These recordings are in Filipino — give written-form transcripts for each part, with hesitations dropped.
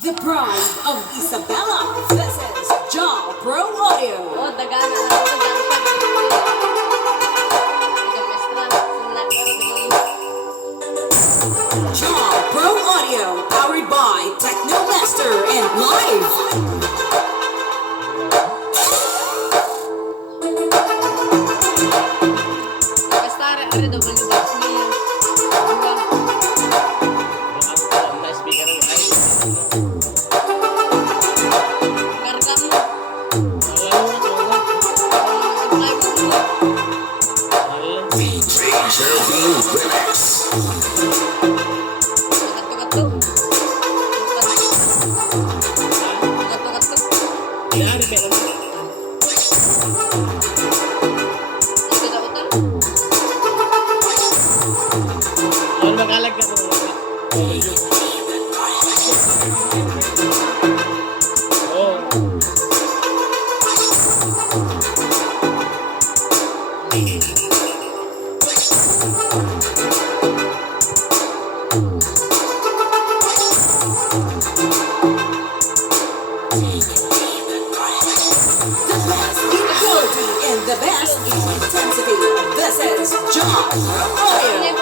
The Bride of Isabella. This is Jaw Pro Audio. Oh, dagana na ako dyan pa. Mestra, sunat pero Jaw Pro Audio, powered by Technomaster and Live. basta are double box niya. Karga mo. Kato-kato. Quality and the best in intensity. This is Jaw Pro Audio.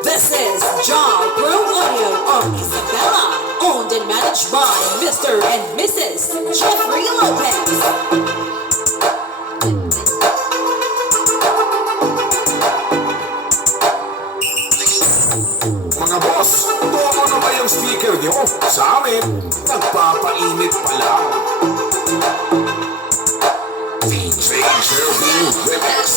This is Jaw Pro Audio of Isabella, owned and managed by Mr. and Mrs. Jeffrey Lopez. Mga boss, tuwa na ba yung speaker nyo? Sa amin, nagpapainit pa lang. Stranger View Remix.